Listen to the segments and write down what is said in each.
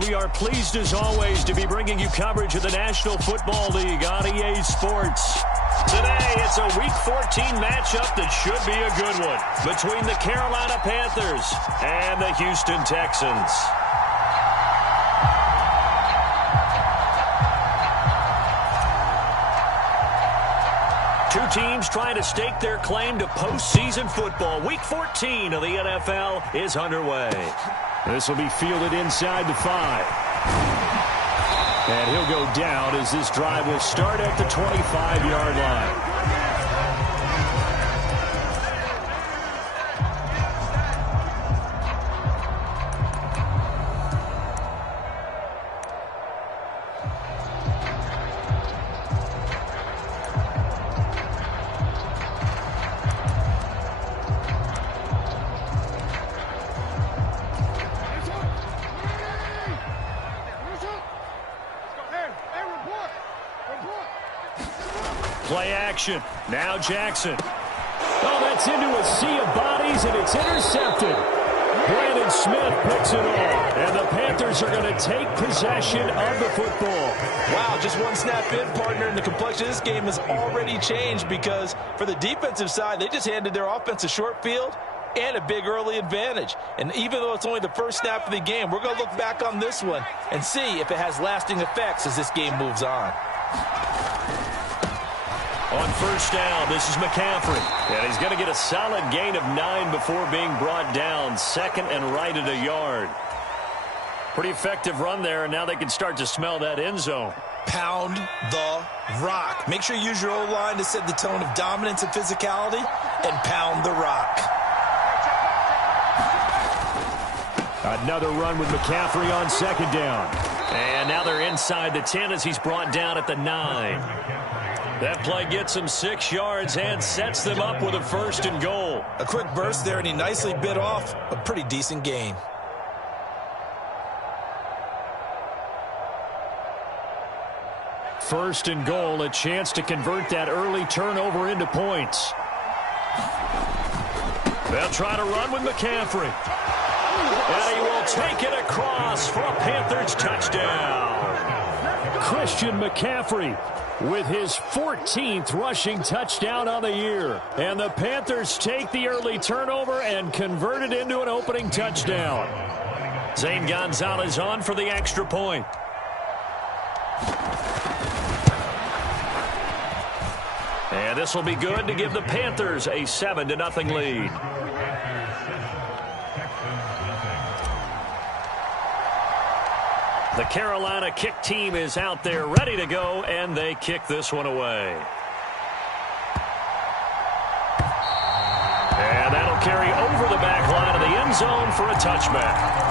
We are pleased as always to be bringing you coverage of the National Football League on EA Sports. Today, it's a Week 14 matchup that should be a good one between the Carolina Panthers and the Houston Texans. Two teams trying to stake their claim to postseason football. Week 14 of the NFL is underway. This will be fielded inside the 5. And he'll go down as this drive will start at the 25-yard line. Play action. Now Jackson. Oh, that's into a sea of bodies, and it's intercepted. Brandon Smith picks it off, and the Panthers are going to take possession of the football. Wow, just one snap in, partner, and the complexion of this game has already changed because for the defensive side, they just handed their offense a short field and a big early advantage. And even though it's only the first snap of the game, we're going to look back on this one and see if it has lasting effects as this game moves on. On first down, this is McCaffrey. And he's going to get a solid gain of 9 before being brought down. Second and right at a yard. Pretty effective run there, and now they can start to smell that end zone. Pound the rock. Make sure you use your O-line to set the tone of dominance and physicality, and pound the rock. Another run with McCaffrey on second down. And now they're inside the 10 as he's brought down at the 9. That play gets him 6 yards and sets them up with a first and goal. A quick burst there, and he nicely bit off a pretty decent gain. First and goal, a chance to convert that early turnover into points. They'll try to run with McCaffrey. And he will take it across for a Panthers touchdown. Christian McCaffrey with his 14th rushing touchdown on the year. And the Panthers take the early turnover and convert it into an opening touchdown. Zane Gonzalez on for the extra point. And this will be good to give the Panthers a 7-0 lead. The Carolina kick team is out there ready to go, and they kick this one away. And that'll carry over the back line of the end zone for a touchback.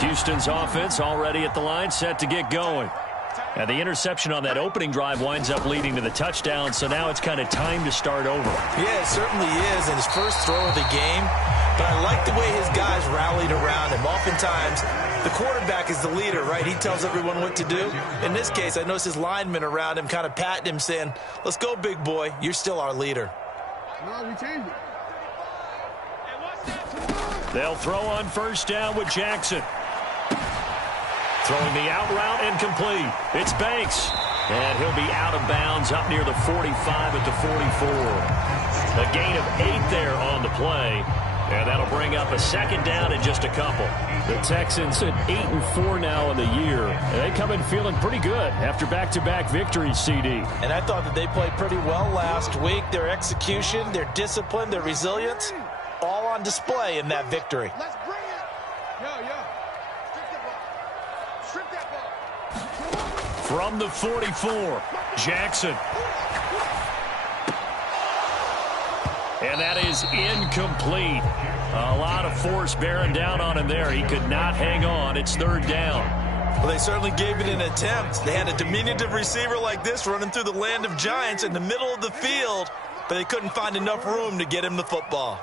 Houston's offense already at the line, set to get going. And the interception on that opening drive winds up leading to the touchdown, so now it's kind of time to start over. Yeah, it certainly is, in his first throw of the game. But I like the way his guys rallied around him. Oftentimes, the quarterback is the leader, right? He tells everyone what to do. In this case, I noticed his linemen around him kind of patting him, saying, "Let's go, big boy. You're still our leader." No, we changed it. They'll throw on first down with Jackson. Throwing the out route incomplete. It's Banks. And he'll be out of bounds up near the 45 at the 44. A gain of 8 there on the play. And that'll bring up a second down in just a couple. The Texans at 8-4 now in the year. And they come in feeling pretty good after back-to-back victories, CD. And I thought that they played pretty well last week. Their execution, their discipline, their resilience, all on display in that victory. Let's bring it. Yo. Strip that ball. From the 44, Jackson. And that is incomplete. A lot of force bearing down on him there. He could not hang on. It's third down. Well, they certainly gave it an attempt. They had a diminutive receiver like this running through the land of giants in the middle of the field, but they couldn't find enough room to get him the football.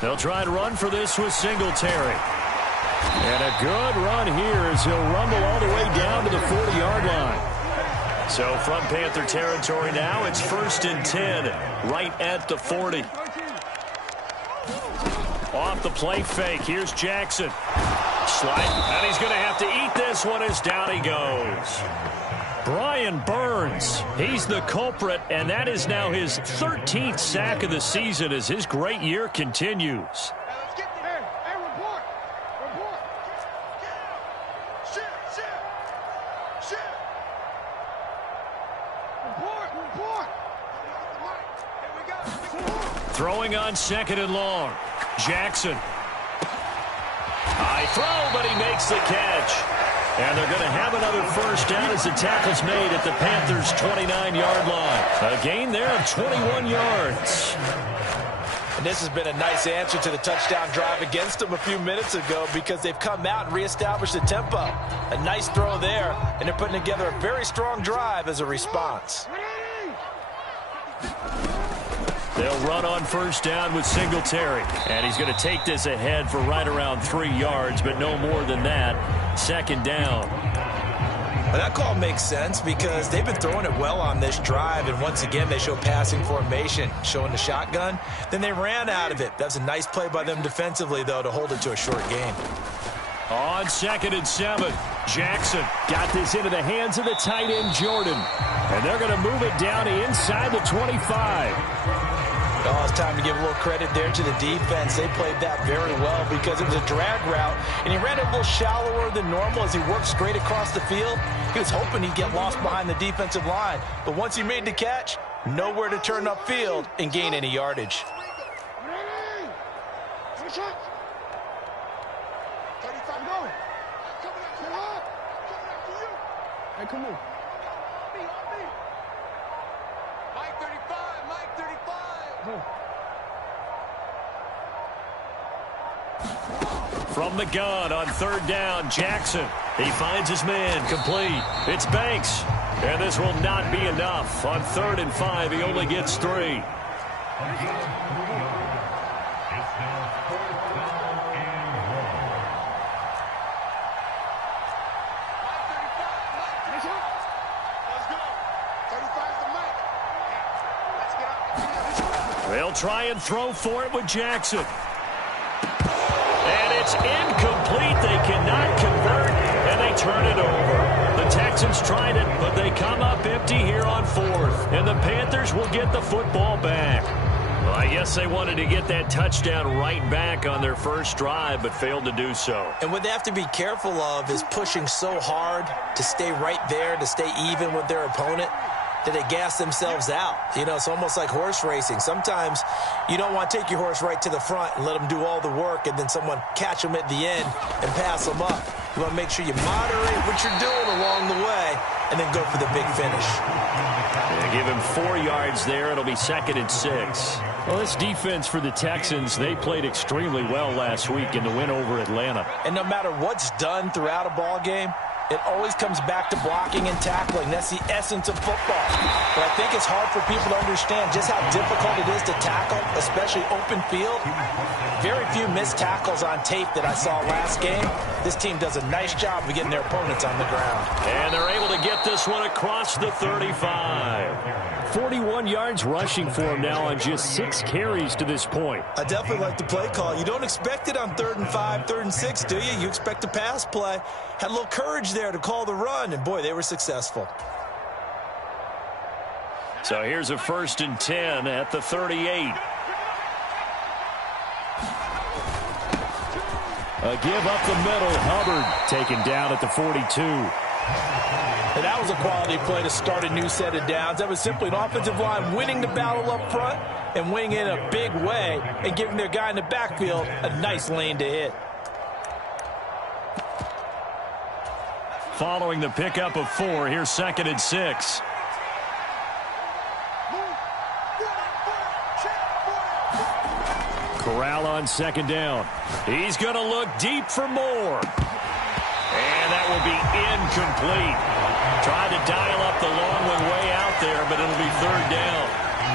They'll try to run for this with Singletary. And a good run here as he'll rumble all the way down to the 40-yard line. So from Panther territory now, it's 1st and 10, right at the 40. Off the play fake, here's Jackson. Slide, and he's going to have to eat this one as down he goes. Brian Burns, he's the culprit, and that is now his 13th sack of the season as his great year continues. Throwing on 2nd and long. Jackson. High throw, but he makes the catch. And they're going to have another first down as the tackle's made at the Panthers' 29-yard line. A gain there of 21 yards. And this has been a nice answer to the touchdown drive against them a few minutes ago because they've come out and reestablished the tempo. A nice throw there, and they're putting together a very strong drive as a response. They'll run on first down with Singletary. And he's going to take this ahead for right around 3 yards, but no more than that. 2nd down. Well, that call makes sense because they've been throwing it well on this drive, and once again they show passing formation, showing the shotgun. Then they ran out of it. That's a nice play by them defensively, though, to hold it to a short game. On 2nd and 7, Jackson got this into the hands of the tight end, Jordan. And they're going to move it down inside the 25. Oh, it's time to give a little credit there to the defense. They played that very well because it was a drag route, and he ran it a little shallower than normal as he worked straight across the field. He was hoping he'd get lost behind the defensive line, but once he made the catch, nowhere to turn upfield and gain any yardage. Hey, come on. From the gun on 3rd down, Jackson. He finds his man, complete. It's Banks. And this will not be enough. On 3rd and 5, he only gets 3. They'll try and throw for it with Jackson. And it's incomplete. They cannot convert, and they turn it over. The Texans tried it, but they come up empty here on 4th. And the Panthers will get the football back. Well, I guess they wanted to get that touchdown right back on their first drive, but failed to do so. And what they have to be careful of is pushing so hard to stay right there, to stay even with their opponent, that they gas themselves out. You know, it's almost like horse racing. Sometimes you don't want to take your horse right to the front and let them do all the work and then someone catch them at the end and pass them up. You want to make sure you moderate what you're doing along the way and then go for the big finish. They give him 4 yards there. It'll be 2nd and 6. Well, this defense for the Texans, they played extremely well last week in the win over Atlanta. And no matter what's done throughout a ball game, it always comes back to blocking and tackling. That's the essence of football. But I think it's hard for people to understand just how difficult it is to tackle, especially open field. Very few missed tackles on tape that I saw last game. This team does a nice job of getting their opponents on the ground. And they're able to get this one across the 35. 41 yards rushing for him now on just 6 carries to this point. I definitely like the play call. You don't expect it on 3rd and 5, 3rd and 6, do you? You expect a pass play. Had a little courage there to call the run, and boy, they were successful. So here's a 1st and 10 at the 38. A give up the middle. Hubbard taken down at the 42. And that was a quality play to start a new set of downs. That was simply an offensive line winning the battle up front and winning it in a big way and giving their guy in the backfield a nice lane to hit. Following the pickup of 4, here's 2nd and 6. Corral on 2nd down. He's going to look deep for more. And that will be incomplete. Tried to dial up the long one way out there, but it'll be 3rd down.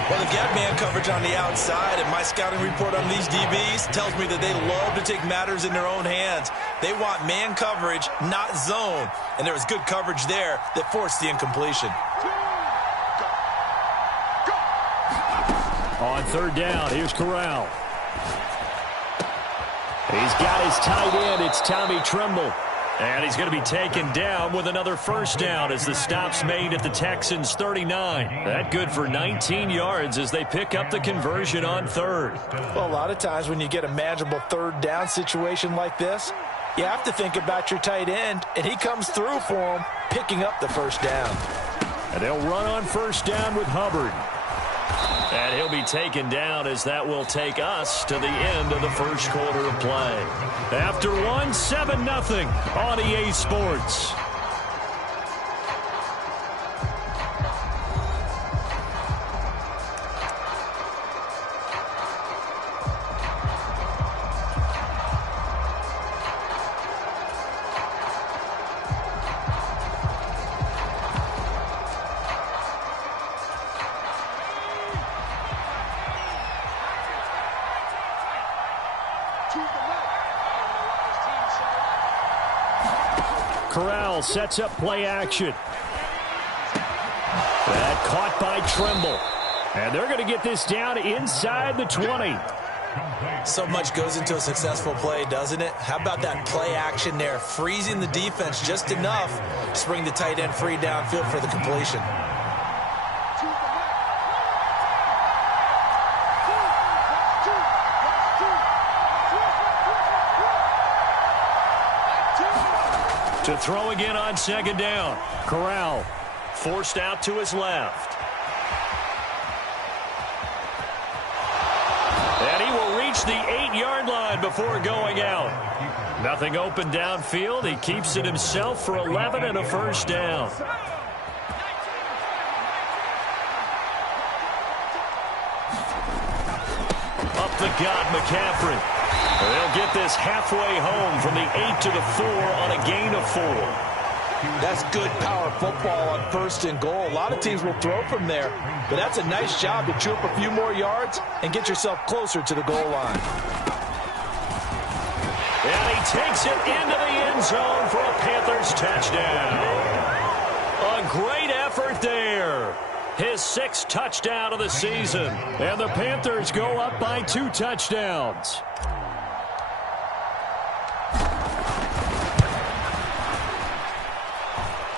Well, they've got man coverage on the outside, and my scouting report on these DBs tells me that they love to take matters in their own hands. They want man coverage, not zone. And there was good coverage there that forced the incompletion. On third down, here's Corral. He's got his tight end. It's Tommy Tremble. And he's going to be taken down with another first down as the stop's made at the Texans' 39. That good for 19 yards as they pick up the conversion on third. Well, a lot of times when you get a manageable third down situation like this, you have to think about your tight end, and he comes through for him, picking up the first down. And they'll run on first down with Hubbard. And he'll be taken down as that will take us to the end of the first quarter of play. After one, 7-0 on EA Sports. Corral sets up play action. That caught by Tremble. And they're going to get this down inside the 20. So much goes into a successful play, doesn't it? How about that play action there, freezing the defense just enough to bring the tight end free downfield for the completion. To throw again on second down. Corral forced out to his left. And he will reach the 8-yard line before going out. Nothing open downfield. He keeps it himself for 11 and a first down. Up the gut, McCaffrey. They'll get this halfway home from the 8 to the 4 on a gain of 4. That's good power football on first and goal. A lot of teams will throw from there, but that's a nice job to chew up a few more yards and get yourself closer to the goal line. And he takes it into the end zone for a Panthers touchdown. A great effort there. His 6th touchdown of the season. And the Panthers go up by 2 touchdowns.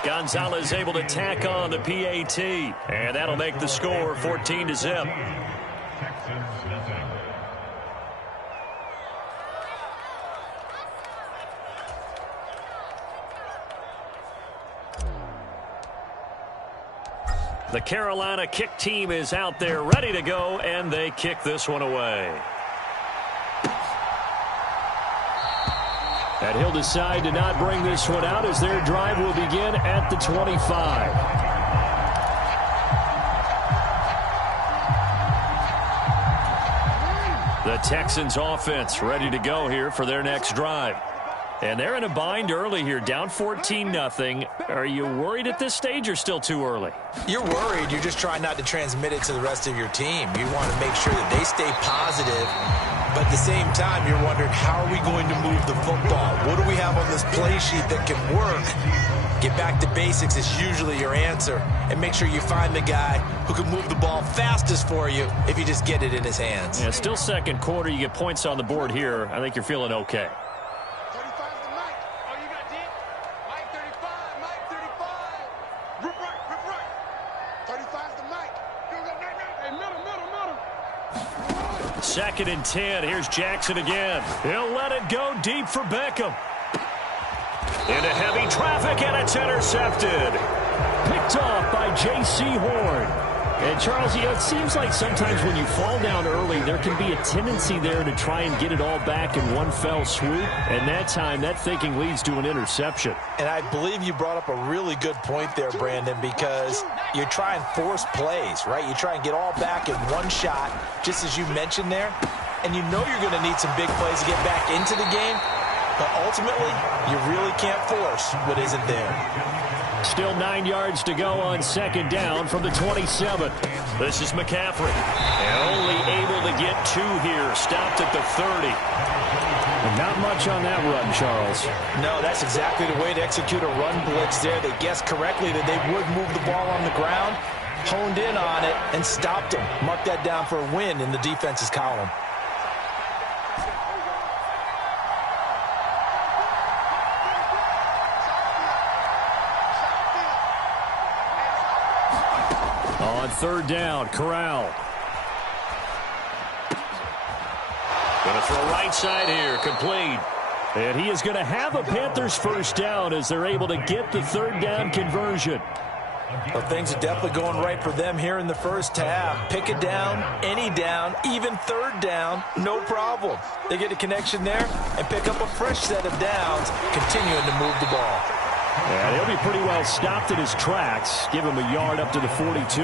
Gonzalez able to tack on the PAT. And that'll make the score 14-0. The Carolina kick team is out there ready to go, and they kick this one away. And he'll decide to not bring this one out as their drive will begin at the 25. The Texans offense ready to go here for their next drive. And they're in a bind early here, down 14-0. Are you worried at this stage or still too early? You're worried. You're just trying not to transmit it to the rest of your team. You want to make sure that they stay positive. But at the same time, you're wondering, how are we going to move the football? What do we have on this play sheet that can work? Get back to basics is usually your answer. And make sure you find the guy who can move the ball fastest for you if you just get it in his hands. Yeah, still second quarter. You get points on the board here. I think you're feeling okay. Second and 10. Here's Jackson again. He'll let it go deep for Beckham. Into heavy traffic, and it's intercepted. Picked off by J.C. Horn. And, Charles, it seems like sometimes when you fall down early, there can be a tendency there to try and get it all back in one fell swoop. And that time, that thinking leads to an interception. And I believe you brought up a really good point there, Brandon, because you try and force plays, right? You try and get all back in one shot, just as you mentioned there. And you know you're going to need some big plays to get back into the game. But ultimately, you really can't force what isn't there. Still 9 yards to go on second down from the 27. This is McCaffrey. And only able to get 2 here. Stopped at the 30. And not much on that run, Charles. No, that's exactly the way to execute a run blitz there. They guessed correctly that they would move the ball on the ground, honed in on it, and stopped them. Mark that down for a win in the defense's column. On third down, Corral. Going to throw right side here, complete. And he is going to have a Panthers first down as they're able to get the third down conversion. Well, things are definitely going right for them here in the first half. Pick it down, any down, even third down, no problem. They get a connection there and pick up a fresh set of downs, continuing to move the ball. And he'll be pretty well stopped in his tracks. Give him a yard up to the 42.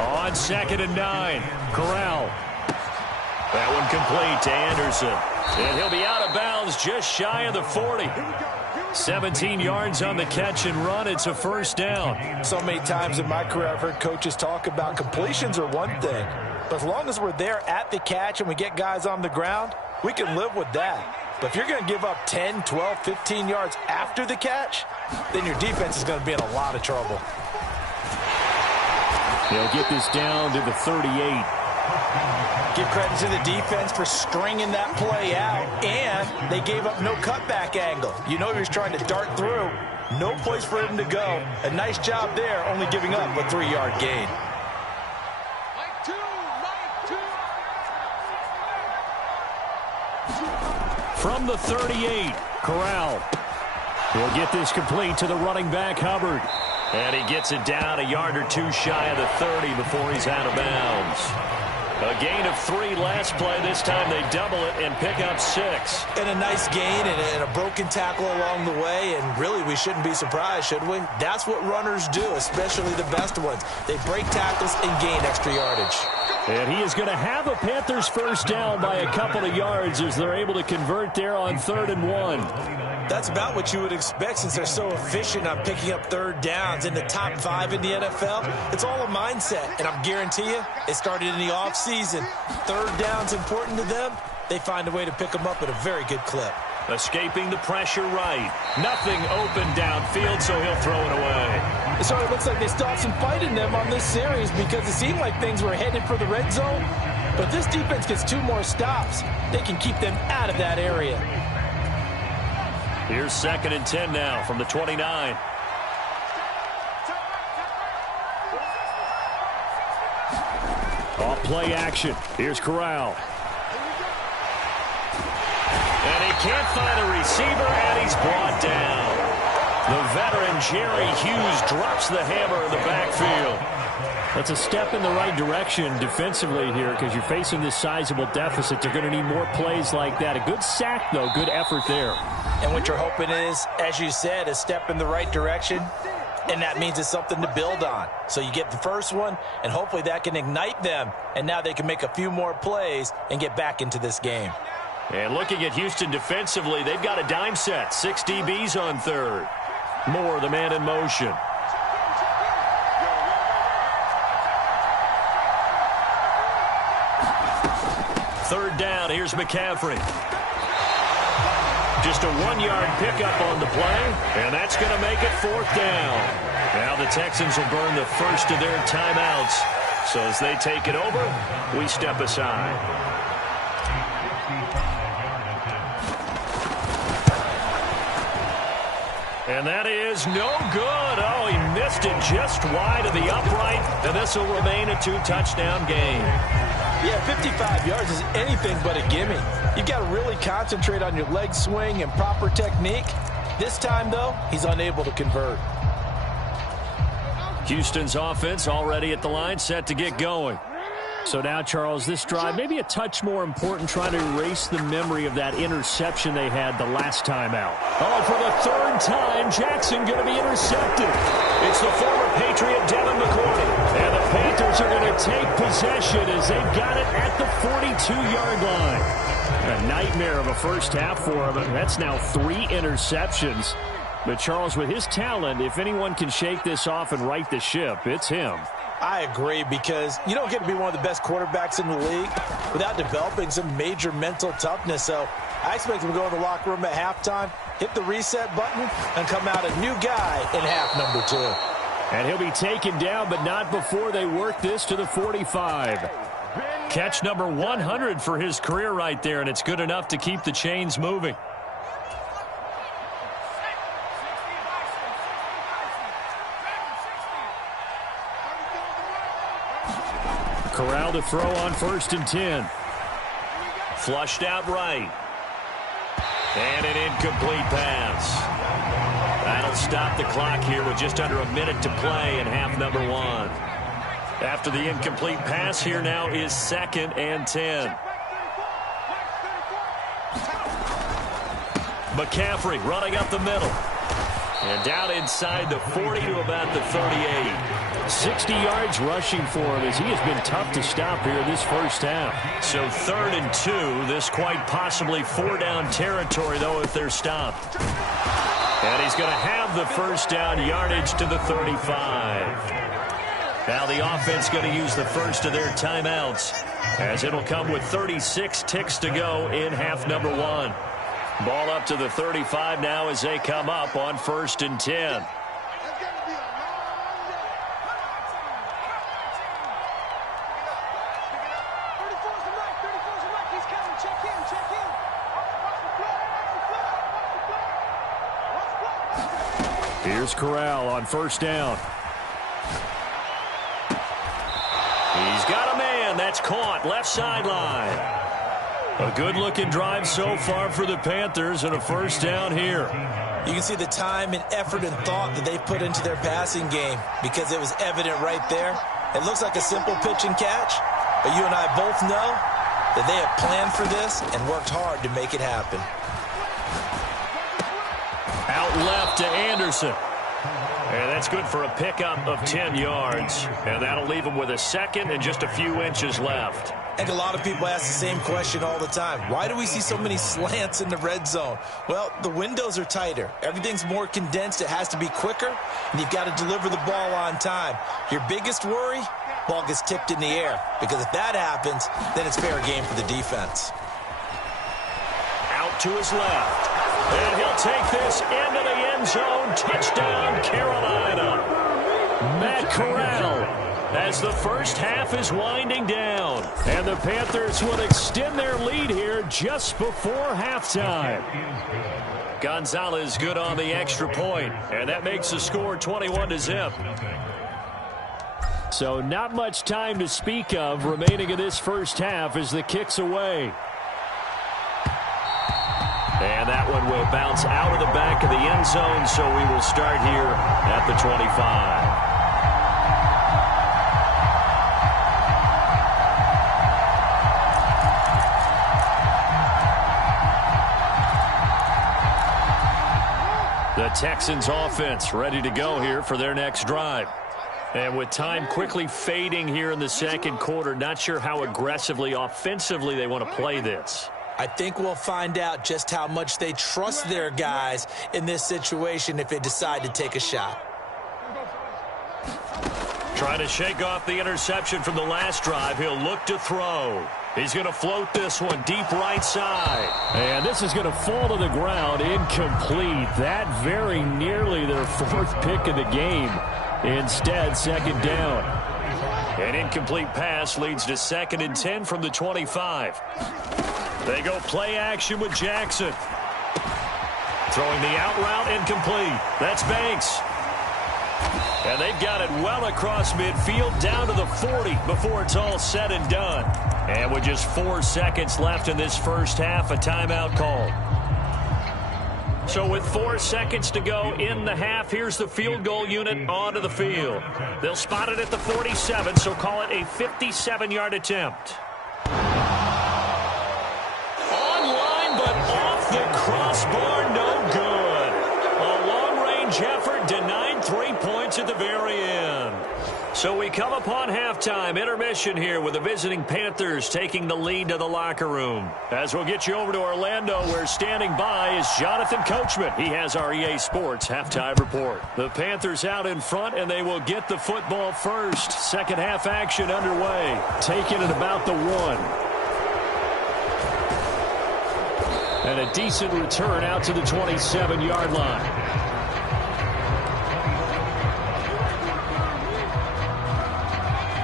On 2nd and 9, Corral. That one complete to Anderson. And he'll be out of bounds just shy of the 40. 17 yards on the catch and run. It's a first down. So many times in my career I've heard coaches talk about completions are one thing. But as long as we're there at the catch and we get guys on the ground, we can live with that. But if you're going to give up 10, 12, 15 yards after the catch, then your defense is going to be in a lot of trouble. They'll get this down to the 38. Give credit to the defense for stringing that play out, and they gave up no cutback angle. You know he was trying to dart through. No place for him to go. A nice job there, only giving up a 3-yard gain. From the 38, Corral. He'll get this complete to the running back, Hubbard. And he gets it down a yard or two shy of the 30 before he's out of bounds. A gain of 3 last play. This time they double it and pick up 6. And a nice gain and a broken tackle along the way. And really, we shouldn't be surprised, should we? That's what runners do, especially the best ones. They break tackles and gain extra yardage. And he is going to have a Panthers first down by a couple of yards as they're able to convert there on 3rd and 1. That's about what you would expect since they're so efficient on picking up third downs in the top 5 in the NFL. It's all a mindset, and I guarantee you it started in the offseason. Third down's important to them. They find a way to pick them up at a very good clip. Escaping the pressure right. Nothing open downfield, so he'll throw it away. So it looks like they still have some fight in them on this series because it seemed like things were headed for the red zone. But if this defense gets 2 more stops, they can keep them out of that area. Here's 2nd and 10 now from the 29. Off play action. Here's Corral. And he can't find a receiver, and he's brought down. The veteran Jerry Hughes drops the hammer in the backfield. That's a step in the right direction defensively here because you're facing this sizable deficit. They're going to need more plays like that. A good sack, though. Good effort there. And what you're hoping is, as you said, a step in the right direction, and that means it's something to build on. So you get the first one, and hopefully that can ignite them, and now they can make a few more plays and get back into this game. And looking at Houston defensively, they've got a dime set. 6 DBs on 3rd. Moore, the man in motion. Third down, here's McCaffrey. Just a 1-yard pickup on the play, and that's going to make it 4th down. Now the Texans will burn the first of their timeouts. So as they take it over, we step aside. And that is no good. Oh, he missed it just wide of the upright, and this will remain a 2-touchdown game. Yeah, 55 yards is anything but a gimme. You've got to really concentrate on your leg swing and proper technique. This time, though, he's unable to convert. Houston's offense already at the line, set to get going. So now, Charles, this drive maybe a touch more important, trying to erase the memory of that interception they had the last time out. Oh, for the 3rd time, Jackson going to be intercepted. It's the former Patriot Devin McCourty. And the Panthers are going to take possession as they've got it at the 42-yard line. A nightmare of a first half for him. That's now 3 interceptions. But, Charles, with his talent, if anyone can shake this off and right the ship, it's him. I agree, because you don't get to be one of the best quarterbacks in the league without developing some major mental toughness. So I expect him to go in the locker room at halftime, hit the reset button, and come out a new guy in half number 2. And he'll be taken down, but not before they work this to the 45. Catch number 100 for his career right there, and it's good enough to keep the chains moving. Corral to throw on 1st and 10. Flushed out right. And an incomplete pass. That'll stop the clock here with just under a minute to play in half number 1. After the incomplete pass, here now is 2nd and 10. McCaffrey running up the middle. And down inside the 40 to about the 38. 60 yards rushing for him, as he has been tough to stop here this first half. So 3rd and 2. This quite possibly 4-down territory, though, if they're stopped. And he's going to have the first down yardage to the 35. Now the offense going to use the first of their timeouts, as it'll come with 36 ticks to go in half number 1. Ball up to the 35 now as they come up on 1st and 10. Here's Corral on 1st down. He's got a man. That's caught left sideline. A good-looking drive so far for the Panthers, and a first down here. You can see the time and effort and thought that they put into their passing game, because it was evident right there. It looks like a simple pitch and catch, but you and I both know that they have planned for this and worked hard to make it happen. Out left to Anderson. And that's good for a pickup of 10 yards. And that'll leave him with a second and just a few inches left. And a lot of people ask the same question all the time. Why do we see so many slants in the red zone? Well, the windows are tighter. Everything's more condensed. It has to be quicker, and you've got to deliver the ball on time. Your biggest worry, ball gets tipped in the air, because if that happens, then it's fair game for the defense. Out to his left. And he'll take this into the end zone. Touchdown, Carolina. Matt Corral, as the first half is winding down. And the Panthers will extend their lead here just before halftime. Gonzalez good on the extra point, and that makes the score 21-0. So not much time to speak of remaining in this first half as the kick's away. And that one will bounce out of the back of the end zone, so we will start here at the 25. The Texans offense ready to go here for their next drive. And with time quickly fading here in the second quarter, not sure how aggressively, offensively they want to play this. I think we'll find out just how much they trust their guys in this situation if they decide to take a shot. Trying to shake off the interception from the last drive. He'll look to throw. He's going to float this one deep right side. And this is going to fall to the ground incomplete. That very nearly their 4th pick of the game. Instead, second down. An incomplete pass leads to 2nd and 10 from the 25. They go play action with Jackson. Throwing the out route incomplete. That's Banks. And they've got it well across midfield down to the 40 before it's all said and done. And with just 4 seconds left in this first half, a timeout call. So with 4 seconds to go in the half, here's the field goal unit onto the field. They'll spot it at the 47, so call it a 57-yard attempt. Online, but off the crossbar, no good. A long-range effort denied 3 points at the very end. So we come upon halftime intermission here with the visiting Panthers taking the lead to the locker room. As we'll get you over to Orlando, where standing by is Jonathan Coachman. He has our EA Sports halftime report. The Panthers out in front, and they will get the football first. Second half action underway. Taking it about the 1. And a decent return out to the 27-yard line.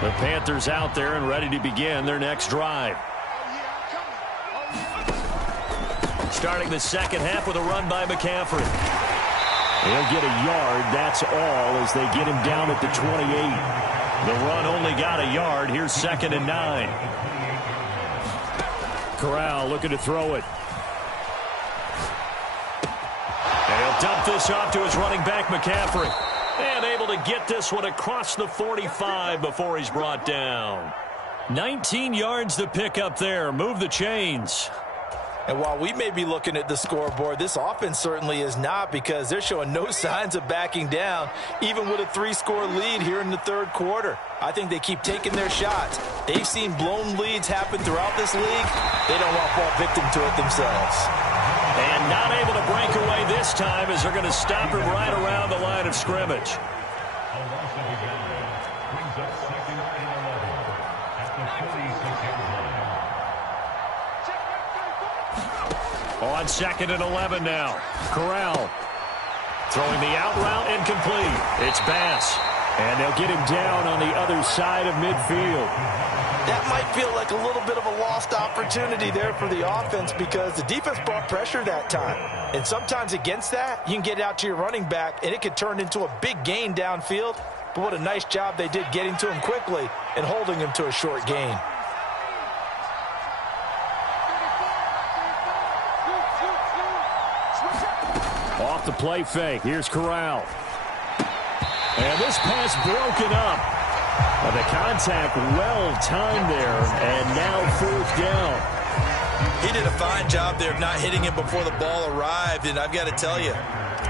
The Panthers out there and ready to begin their next drive. Starting the second half with a run by McCaffrey. He'll get a yard, that's all, as they get him down at the 28. The run only got a yard. Here's 2nd and 9. Corral looking to throw it. And he'll dump this off to his running back, McCaffrey. And able to get this one across the 45 before he's brought down. 19 yards to pick up there. Move the chains. And while we may be looking at the scoreboard, this offense certainly is not, because they're showing no signs of backing down, even with a 3-score lead here in the third quarter. I think they keep taking their shots. They've seen blown leads happen throughout this league. They don't want to fall victim to it themselves. And not able to break away this time, as they're going to stop him right around the line of scrimmage. On 2nd and 11 now. Corral throwing the out route, incomplete. It's Bass. And they'll get him down on the other side of midfield. That might feel like a little bit of a lost opportunity there for the offense, because the defense brought pressure that time. And sometimes against that, you can get out to your running back, and it could turn into a big gain downfield. But what a nice job they did getting to him quickly and holding him to a short gain. Off the play fake. Here's Corral. And this pass broken up. The contact well timed there, and now 4th down. He did a fine job there of not hitting him before the ball arrived, and I've got to tell you,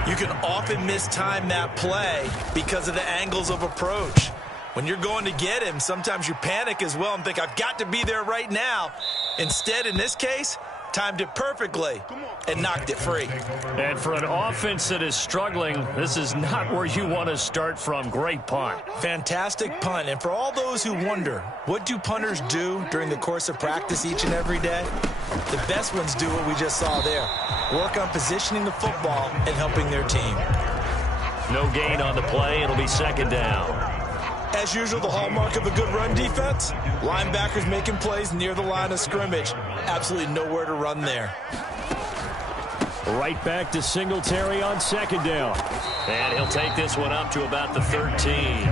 you can often mistime that play because of the angles of approach. When you're going to get him, sometimes you panic as well and think, I've got to be there right now. Instead, in this case, timed it perfectly and knocked it free. And for an offense that is struggling, this is not where you want to start from. Great punt. Fantastic punt. And for all those who wonder, what do punters do during the course of practice each and every day? The best ones do what we just saw there. Work on positioning the football and helping their team. No gain on the play. It'll be 2nd down. As usual, the hallmark of a good run defense, linebackers making plays near the line of scrimmage. Absolutely nowhere to run there. Right back to Singletary on 2nd down. And he'll take this one up to about the 13.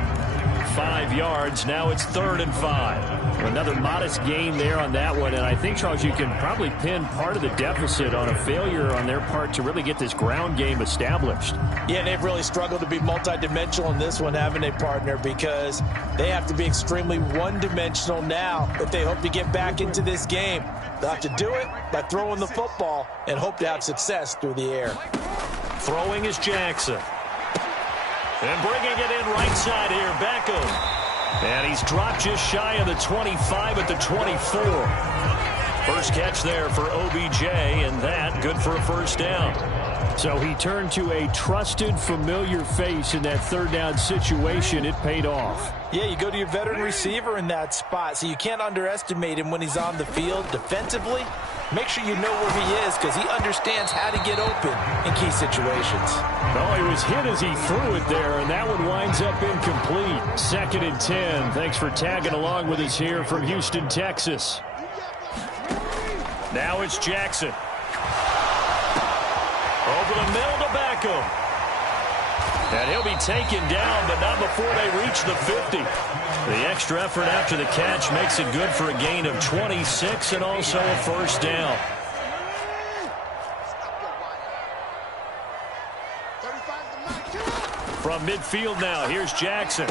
5 yards. Now it's 3rd and 5. Another modest gain there on that one. And I think, Charles, you can probably pin part of the deficit on a failure on their part to really get this ground game established. Yeah, they've really struggled to be multidimensional in this one, having a partner, because they have to be extremely one-dimensional now if they hope to get back into this game. They'll have to do it by throwing the football and hope to have success through the air. Throwing is Jackson. And bringing it in right side here, Beckham. And he's dropped just shy of the 25 at the 24. First catch there for OBJ, and that good for a 1st down. So he turned to a trusted, familiar face in that 3rd down situation. It paid off. Yeah, you go to your veteran receiver in that spot, so you can't underestimate him when he's on the field defensively. Make sure you know where he is, because he understands how to get open in key situations. Well, he was hit as he threw it there, and that one winds up incomplete. 2nd and 10. Thanks for tagging along with us here from Houston, Texas. Now it's Jackson. Over the middle to Beckham. And he'll be taken down, but not before they reach the 50. The extra effort after the catch makes it good for a gain of 26 and also a 1st down. From midfield now, here's Jackson.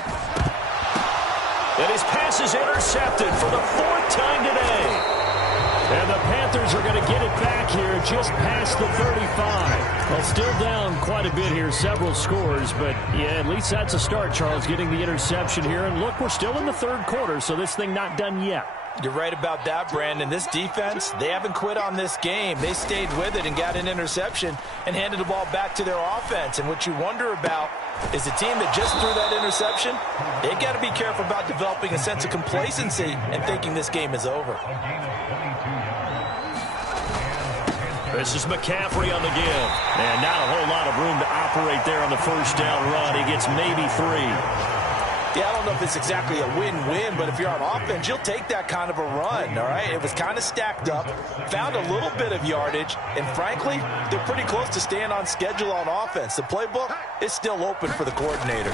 And his pass is intercepted for the 4th time today. And the Panthers are going to get it back here just past the 35. Well, still down quite a bit here, several scores, but yeah, at least that's a start, Charles, getting the interception here. And look, we're still in the third quarter, so this thing not done yet. You're right about that, Brandon. This defense, they haven't quit on this game. They stayed with it and got an interception and handed the ball back to their offense. And what you wonder about is the team that just threw that interception, they got to be careful about developing a sense of complacency and thinking this game is over. This is McCaffrey on the give. And not a whole lot of room to operate there on the first down run. He gets maybe 3. Yeah, I don't know if it's exactly a win-win, but if you're on offense, you'll take that kind of a run, all right? It was kind of stacked up, found a little bit of yardage, and frankly, they're pretty close to staying on schedule on offense. The playbook is still open for the coordinator.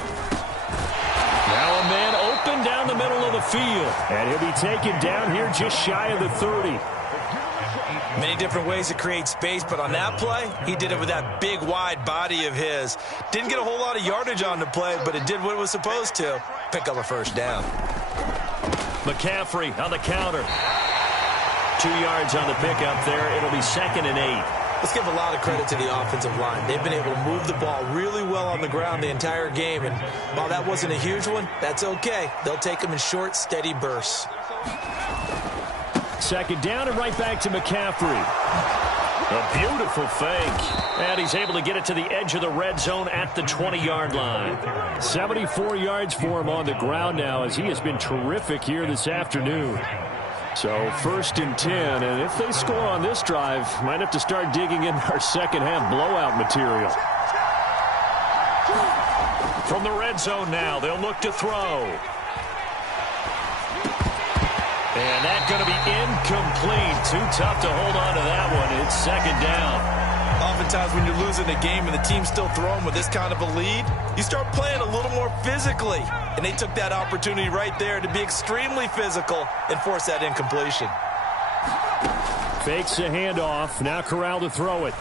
Now a man open down the middle of the field, and he'll be taken down here just shy of the 30. Many different ways to create space, but on that play, he did it with that big, wide body of his. Didn't get a whole lot of yardage on the play, but it did what it was supposed to. Pick up a first down. McCaffrey on the counter. 2 yards on the pickup there. It'll be 2nd and 8. Let's give a lot of credit to the offensive line. They've been able to move the ball really well on the ground the entire game, and while that wasn't a huge one, that's okay. They'll take them in short, steady bursts. 2nd down and right back to McCaffrey. A beautiful fake. And he's able to get it to the edge of the red zone at the 20-yard line. 74 yards for him on the ground now as he has been terrific here this afternoon. So 1st and 10, and if they score on this drive, might have to start digging in our second half blowout material. From the red zone now, they'll look to throw. And that's going to be incomplete. Too tough to hold on to that one. It's 2nd down. Oftentimes when you're losing a game and the team's still throwing with this kind of a lead, you start playing a little more physically. And they took that opportunity right there to be extremely physical and force that incompletion. Fakes a handoff. Now Corral to throw it.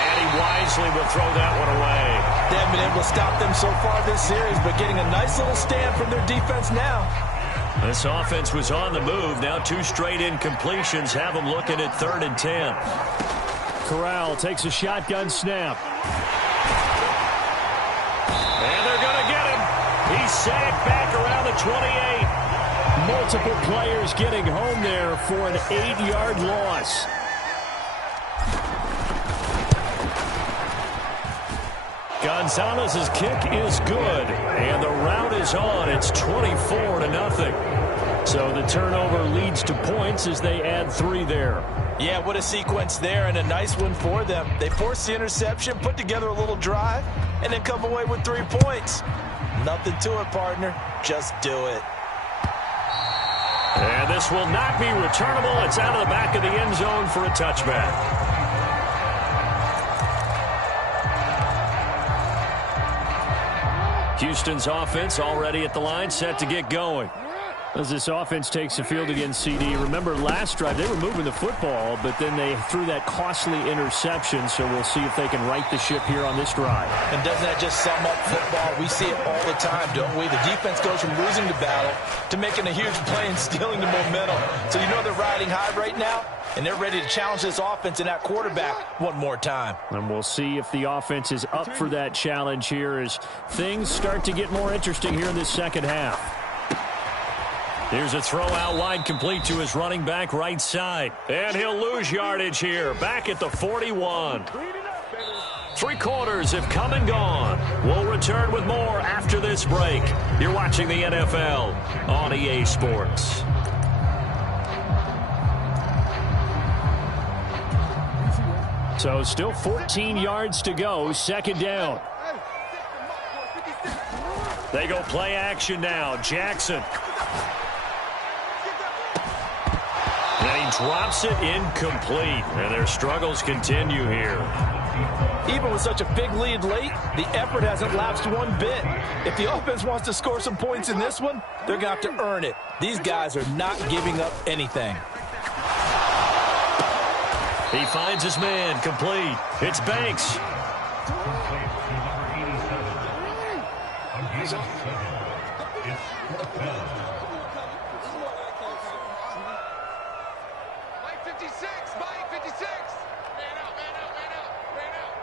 And he wisely will throw that one away. They haven't been able to stop them so far this series, but getting a nice little stand from their defense now. This offense was on the move. Now 2 straight incompletions have them looking at 3rd and 10. Corral takes a shotgun snap. And they're going to get him. He's sacked back around the 28. Multiple players getting home there for an 8-yard loss. Gonzalez's kick is good, and the route is on. It's 24-0. So the turnover leads to points as they add 3 there. Yeah, what a sequence there, and a nice one for them. They forced the interception, put together a little drive, and then come away with 3 points. Nothing to it, partner. Just do it. And this will not be returnable. It's out of the back of the end zone for a touchback. Houston's offense already at the line, set to get going. As this offense takes the field against CD, remember last drive they were moving the football, but then they threw that costly interception, so we'll see if they can right the ship here on this drive. And doesn't that just sum up football? We see it all the time, don't we? The defense goes from losing the battle to making a huge play and stealing the momentum. So you know they're riding high right now, and they're ready to challenge this offense and that quarterback one more time. And we'll see if the offense is up for that challenge here as things start to get more interesting here in this second half. Here's a throw out wide, complete to his running back right side. And he'll lose yardage here, back at the 41. 3 quarters have come and gone. We'll return with more after this break. You're watching the NFL on EA Sports. So still 14 yards to go, 2nd down. They go play action now. Jackson. And he drops it incomplete. And their struggles continue here. Even with such a big lead late, the effort hasn't lapsed one bit. If the offense wants to score some points in this one, they're going to have to earn it. These guys are not giving up anything. He finds his man, complete. It's Banks. 56, Mike, 56. Man out, man out, man out, man out.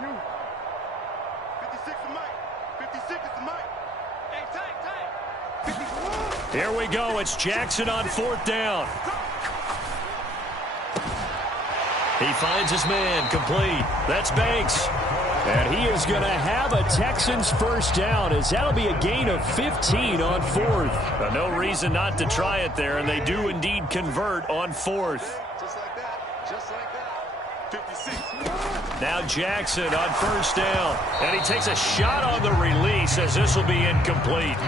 You. 56 is Mike. 56 is the Mike. Hey, tight, tight. Here we go. It's Jackson on 4th down. He finds his man, complete. That's Banks. And he is going to have a Texans first down, as that'll be a gain of 15 on 4th. Now, no reason not to try it there, and they do indeed convert on 4th. Just like that. Just like that. 56. Now Jackson on 1st down. And he takes a shot on the release, as this will be incomplete.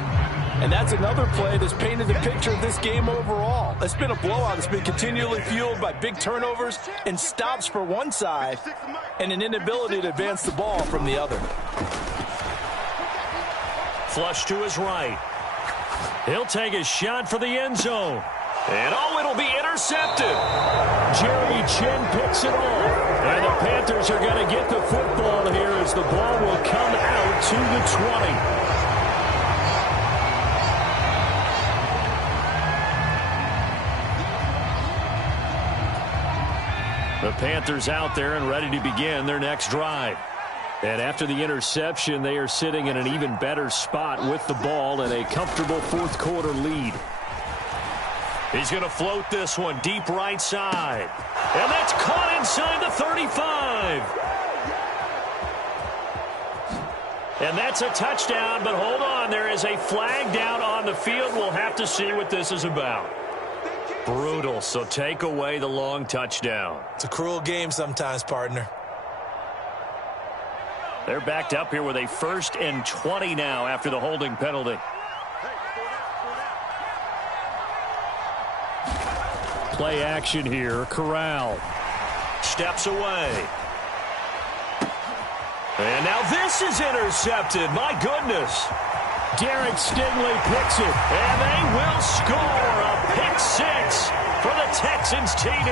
And that's another play that's painted the picture of this game overall. It's been a blowout. It's been continually fueled by big turnovers and stops for one side and an inability to advance the ball from the other. Flush to his right. He'll take a shot for the end zone. And it'll be intercepted. Jeremy Chin picks it off. And the Panthers are going to get the football here as the ball will come out to the 20. The Panthers out there and ready to begin their next drive. And after the interception, they are sitting in an even better spot with the ball and a comfortable 4th quarter lead. He's going to float this one deep right side. And that's caught inside the 35. And that's a touchdown, but hold on. There is a flag down on the field. We'll have to see what this is about. Brutal, so take away the long touchdown. It's a cruel game sometimes, partner. They're backed up here with a 1st and 20 now after the holding penalty. Play action here. Corral steps away. And now this is intercepted. My goodness. Derek Stingley picks it, and they will score a pick 6 for the Texans TD.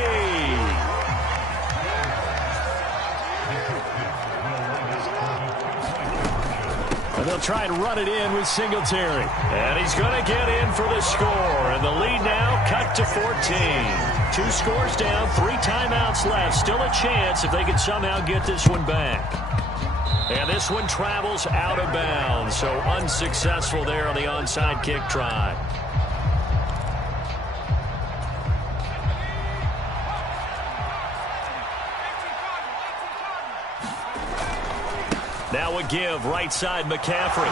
And they'll try and run it in with Singletary. And he's going to get in for the score. And the lead now cut to 14. 2 scores down, 3 timeouts left. Still a chance if they can somehow get this one back. And this one travels out of bounds, so unsuccessful there on the onside kick try. Now a give, right side McCaffrey.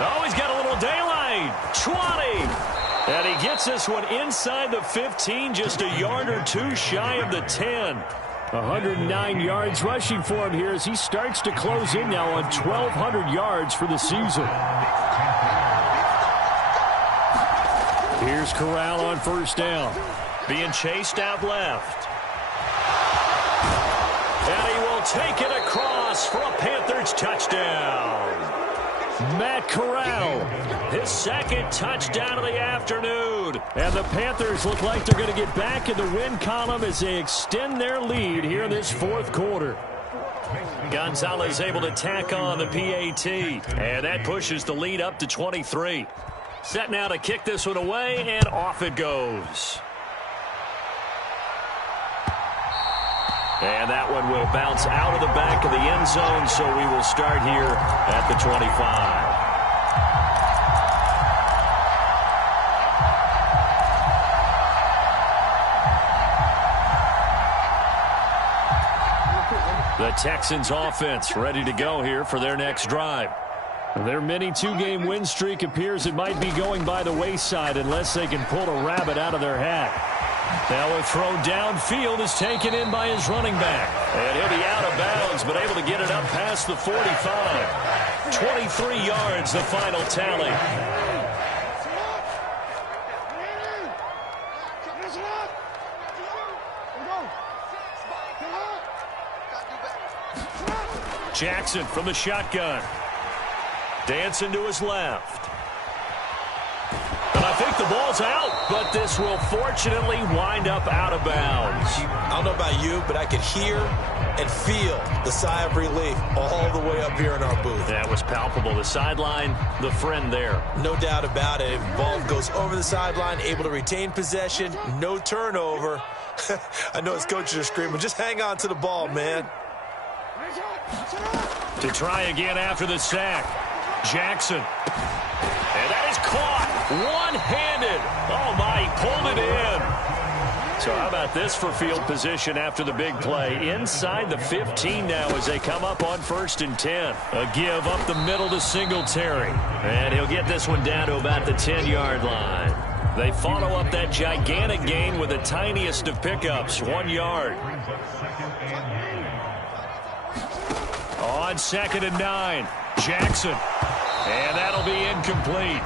Oh, he's got a little daylight. 20. And he gets this one inside the 15, just a yard or 2 shy of the 10. 109 yards rushing for him here as he starts to close in now on 1,200 yards for the season. Here's Corral on 1st down. Being chased out left. And he will take it across for a Panthers touchdown. Matt Corral, his 2nd touchdown of the afternoon. And the Panthers look like they're going to get back in the win column as they extend their lead here in this 4th quarter. Gonzalez able to tack on the PAT. And that pushes the lead up to 23. Set now to kick this one away, and off it goes. And that one will bounce out of the back of the end zone, so we will start here at the 25. The Texans offense ready to go here for their next drive. Their mini 2-game win streak appears it might be going by the wayside unless they can pull a rabbit out of their hat. Now a throw downfield is taken in by his running back. And he'll be out of bounds, but able to get it up past the 45. 23 yards, the final tally. Jackson from the shotgun. Dancing to his left. And a think the ball's out, but this will fortunately wind up out of bounds. I don't know about you, but I could hear and feel the sigh of relief all the way up here in our booth. That was palpable. The sideline, the friend there. No doubt about it. Ball goes over the sideline, able to retain possession, no turnover. I know his coaches are screaming, just hang on to the ball, man. To try again after the sack. Jackson. And that is caught. One-handed. Oh, my, he pulled it in. So how about this for field position after the big play? Inside the 15 now as they come up on 1st and 10. A give up the middle to Singletary. And he'll get this one down to about the 10-yard line. They follow up that gigantic gain with the tiniest of pickups, 1 yard. On 2nd and 9, Jackson. And that'll be incomplete.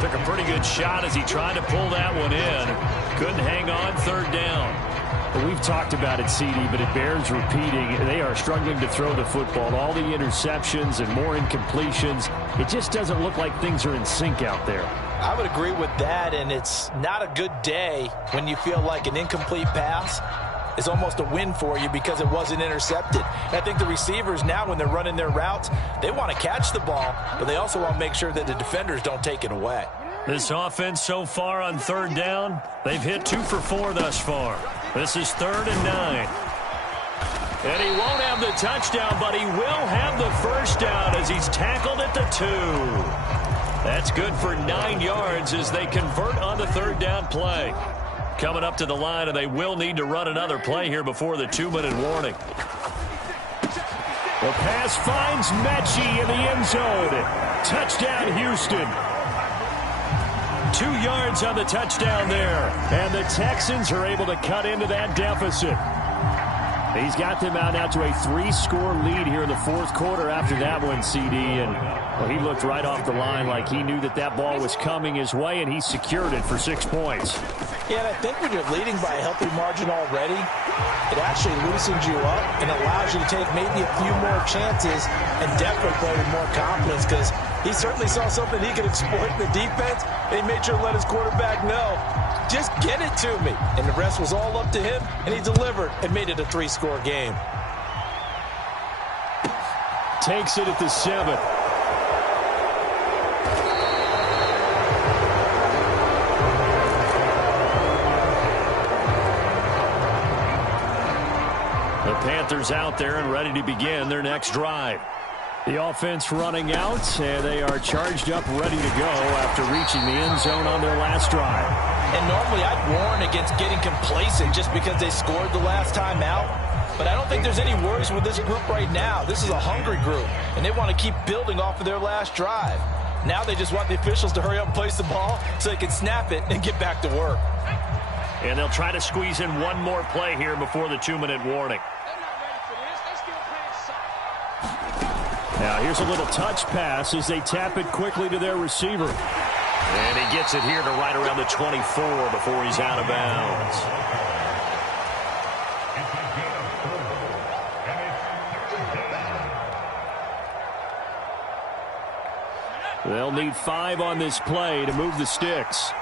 Took a pretty good shot as he tried to pull that one in. Couldn't hang on 3rd down. Well, we've talked about it, CD, but it bears repeating. They are struggling to throw the football. All the interceptions and more incompletions. It just doesn't look like things are in sync out there. I would agree with that, and it's not a good day when you feel like an incomplete pass is almost a win for you because it wasn't intercepted. And I think the receivers now, when they're running their routes, they want to catch the ball, but they also want to make sure that the defenders don't take it away. This offense so far on 3rd down, they've hit 2 for 4 thus far. This is 3rd and 9. And he won't have the touchdown, but he will have the 1st down as he's tackled at the 2. That's good for 9 yards as they convert on the 3rd down play. Coming up to the line, and they will need to run another play here before the 2-minute warning. The pass finds Mechie in the end zone. Touchdown, Houston. 2 yards on the touchdown there. And the Texans are able to cut into that deficit. He's got them out now to a 3-score lead here in the 4th quarter after that one, CD. And well, he looked right off the line like he knew that that ball was coming his way, and he secured it for 6 points. Yeah, and I think when you're leading by a healthy margin already, it actually loosens you up and allows you to take maybe a few more chances and definitely play with more confidence because he certainly saw something he could exploit in the defense. They made sure to let his quarterback know, just get it to me. And the rest was all up to him, and he delivered and made it a 3-score game. Takes it at the 7. The Panthers out there and ready to begin their next drive. The offense running out, and they are charged up, ready to go after reaching the end zone on their last drive. And normally I'd warn against getting complacent just because they scored the last time out. But I don't think there's any worries with this group right now. This is a hungry group, and they want to keep building off of their last drive. Now they just want the officials to hurry up and place the ball so they can snap it and get back to work. And they'll try to squeeze in one more play here before the 2-minute warning. Now here's a little touch pass as they tap it quickly to their receiver. And he gets it here to right around the 24 before he's out of bounds. They'll need 5 on this play to move the sticks.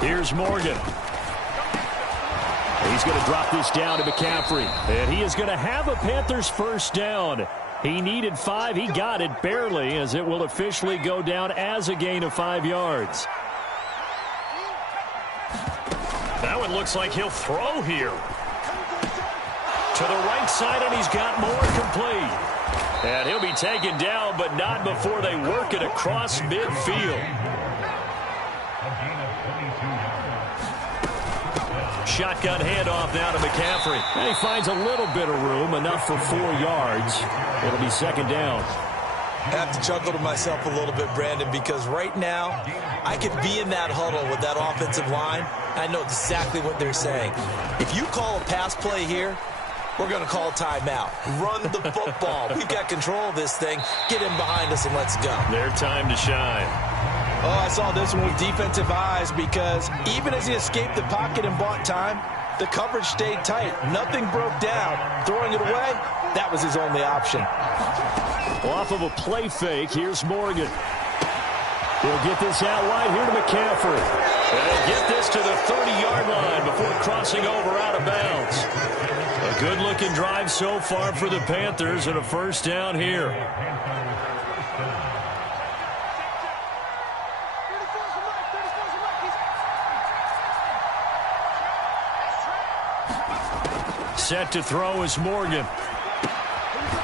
Here's Morgan. He's going to drop this down to McCaffrey. And he is going to have a Panthers 1st down. He needed 5. He got it barely as it will officially go down as a gain of 5 yards. That one looks like he'll throw here. To the right side, and he's got more complete. And he'll be taken down, but not before they work it across midfield. Shotgun handoff now to McCaffrey. And he finds a little bit of room, enough for 4 yards. It'll be 2nd down. I have to chuckle to myself a little bit, Brandon, because right now I could be in that huddle with that offensive line. I know exactly what they're saying. If you call a pass play here, we're going to call a timeout. Run the football. We've got control of this thing. Get in behind us and let's go. Their time to shine. Oh, I saw this one with defensive eyes because even as he escaped the pocket and bought time, the coverage stayed tight. Nothing broke down. Throwing it away, that was his only option. Off of a play fake, here's Morgan. He'll get this out wide here to McCaffrey. And he'll get this to the 30-yard line before crossing over out of bounds. A good-looking drive so far for the Panthers and a first down here. Set to throw is Morgan.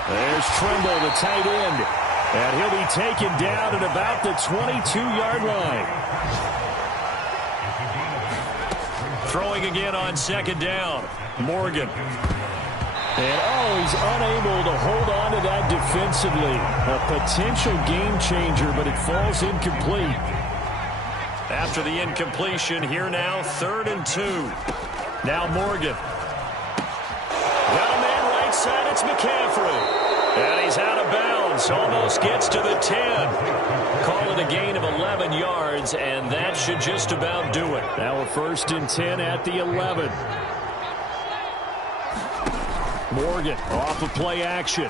There's Trimble, the tight end. And he'll be taken down at about the 22-yard line. Throwing again on second down. Morgan. And, he's unable to hold on to that defensively. A potential game changer, but it falls incomplete. After the incompletion, here now, 3rd and 2. Now Morgan. Got a man right side, it's McCaffrey. And he's out of bounds, almost gets to the 10. Call it a gain of 11 yards, and that should just about do it. Now a 1st and 10 at the 11. Morgan off of play action.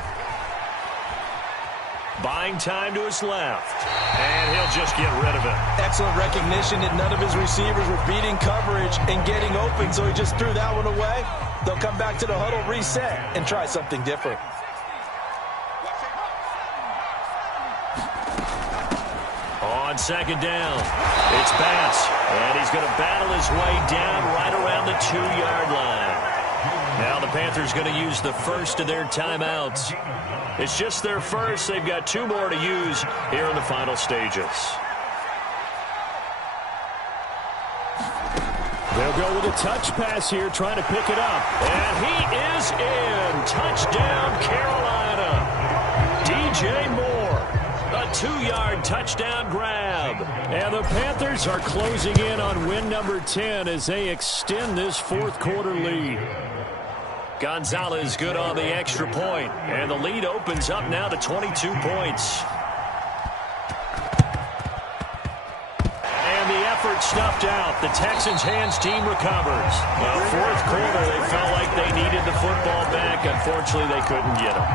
Buying time to his left. And he'll just get rid of it. Excellent recognition that none of his receivers were beating coverage and getting open, so he just threw that one away. They'll come back to the huddle, reset, and try something different. On second down, it's Batts, and he's going to battle his way down right around the 2-yard line. Now the Panthers going to use the first of their timeouts. It's just their first. They've got 2 more to use here in the final stages. They'll go with a touch pass here, trying to pick it up. And he is in. Touchdown, Carolina. DJ Moore. A 2-yard touchdown grab. And the Panthers are closing in on win number 10 as they extend this 4th quarter lead. Gonzalez good on the extra point. And the lead opens up now to 22 points. And the effort snuffed out. The Texans' hands team recovers. Well, 4th quarter, they felt like they needed the football back. Unfortunately, they couldn't get it.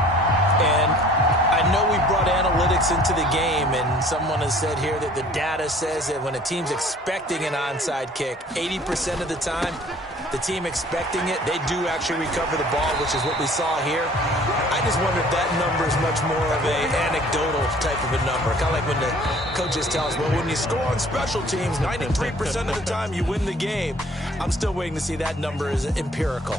And I know we brought analytics into the game, and someone has said here that the data says that when a team's expecting an onside kick, 80% of the time, the team expecting it, they do actually recover the ball, which is what we saw here. I just wonder if that number is much more of a anecdotal type of a number. Kind of like when the coaches tell us, well, when you score on special teams, 93% of the time you win the game. I'm still waiting to see that number is empirical.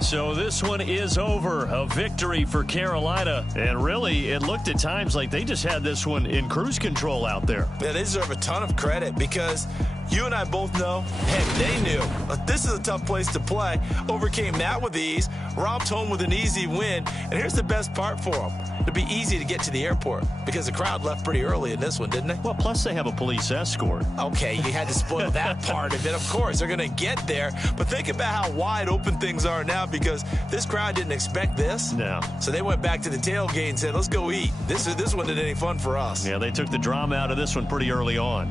So this one is over. A victory for Carolina. And really, it looked at times like they just had this one in cruise control out there. Yeah, they deserve a ton of credit because you and I both know, heck, they knew. This is a tough place to play. Overcame that with ease. Romped home with an easy win. And here's the best part for them. It'd be easy to get to the airport because the crowd left pretty early in this one, didn't they? Well, plus they have a police escort. Okay, you had to spoil that part of it. Of course, they're going to get there. But think about how wide open things are now because this crowd didn't expect this. No. So they went back to the tailgate and said, let's go eat. This one isn't any fun for us. Yeah, they took the drama out of this one pretty early on.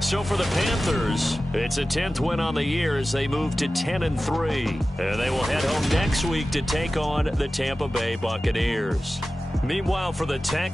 So for the Panthers, it's a 10th win on the year as they move to 10-3. And they will head home next week to take on the Tampa Bay Buccaneers. Meanwhile, for the Texans,